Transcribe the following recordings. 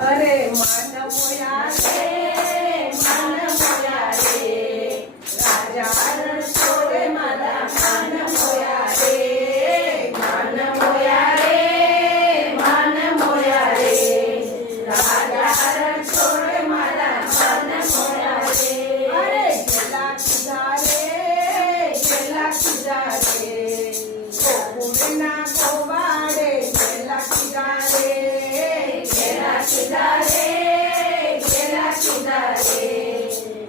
અરે મન મોયા રે રાજા રણ છોડે મારા મન મોયા રે રાજા રણ છોડે મારા મન મોયા રે અરે ગેલા ખીજા રે ગોકુળના ગોવાડે ગેલા ખીજા રે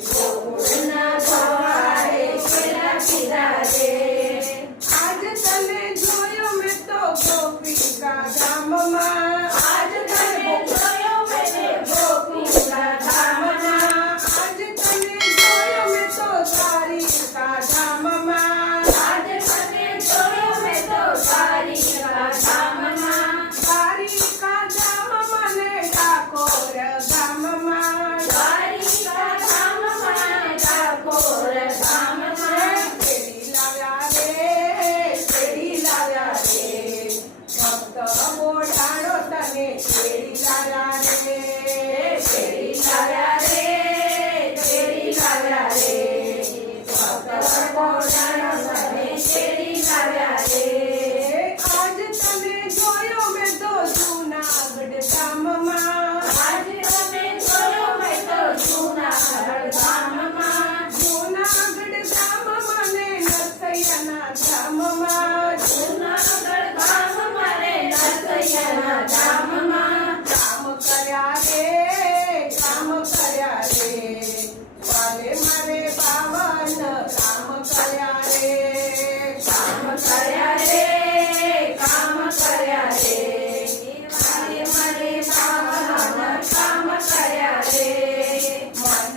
ગોકુળના ગોવાડે ગેલા ખીજા રે આજ તને જોયો મેં તો ગોપિકા ધામમાં આજ તને જોયો મેં ગોપિકા ધામમાં આજ તને જોયો મેં તો દ્વારિકા ધામમાં આજ તને જોયો મેં તો દ્વારિકા ધામમાં દ્વારિકા ધામમાં ને ડાકોર ધામમાં દ્વારિકા ધામમાં ને ડાકોર ધામમાં કેડી લાવ્યા રે ભક્ત બોડાણો તને કેડી લાવ્યા રે ભક્ત બોડાણો તને કેડી લાવ્યા રે આજ તને જોયો મેં તો જૂનાગઢ ધામમાં આજ તને જોયો મેં તો જૂનાગઢ ધામમાં ને નરસૈયાના ધામમાં જૂનાગઢ ધામમાં ને નરસૈયાના ધામમાં કામ કર્યા રે વાલે મારે બાવન કામ કર્યા રે વાલે મારે બાવન કામ કર્યા રે મન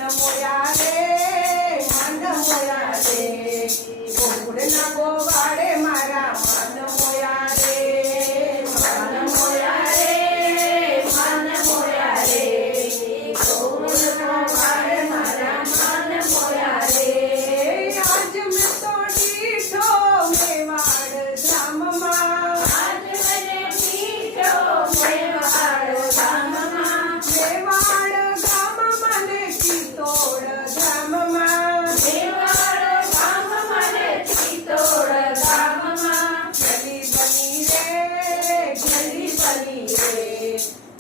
મોયા રે ગોકુળના ગોવાડે મારા મન મોયા રે ગોકુળના ગોવાડે મારા મન મોયા રે આજ મેં તો દીઠો મેવાડ ધામમાં મેવાડ ગામમાં ને ચિત્તોડ ધામમાં ગલી બની રે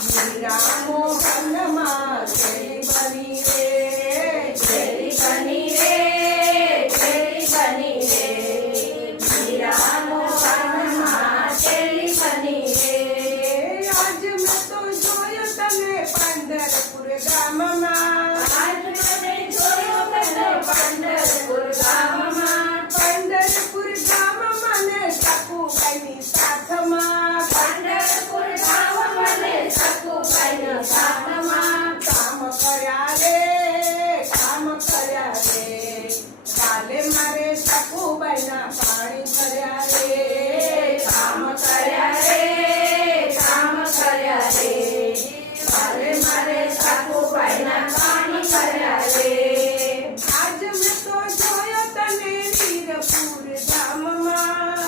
મીરા મોહનમાં ગલી બની રે મીરા મોહનમાં ગલી બની રે આજ મેં તો જોયો તને પંઢરપુર ગામમાં પંઢરપુર ગામમાં ને સકુબાઈની સાથમાં કામ કર્યા રે કાલે મારે સકુબાઈના પાણી કર્યા રે કામ કર્યા રે કાલે મારે સકુબાઈના પાણી કર્યા રે આજ મેં તો જોયો તને વીરપુર ધામમાં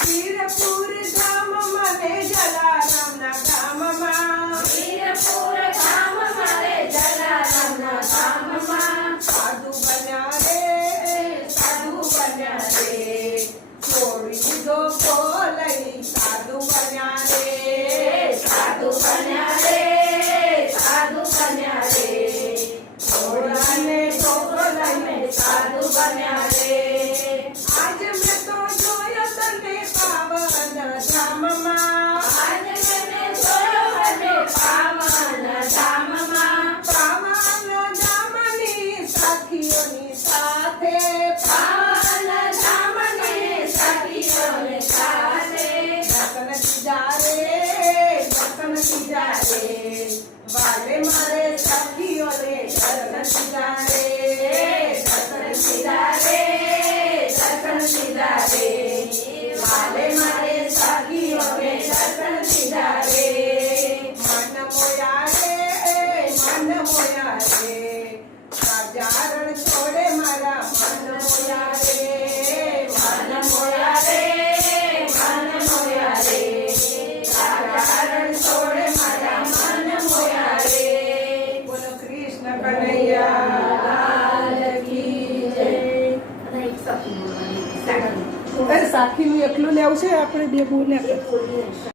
વીરપુર ધામમાં ને જલારામના ધામમાં સાધુ બન્યા રે છોડી દીધો કોલઈ સાધુ બન્યા રે છોડાને છોકરો લઈને સાધુ બન્યા રે આજ મેં તો જોયો તને પાવન ધામમાં પાવન ધામની સાથીઓની સાથે દર્શન સીધા રે વાલે મારે સાથીઓને દર્શન સીધા રે વાલે મારે સાથીઓને દર્શન સીધા રે મન મોયા રે રાજા રણ છોડે મારા મન મોયા રે Hare સાખી. સાખીનું એકલું લેવું છે આપણે બે બોલ્યા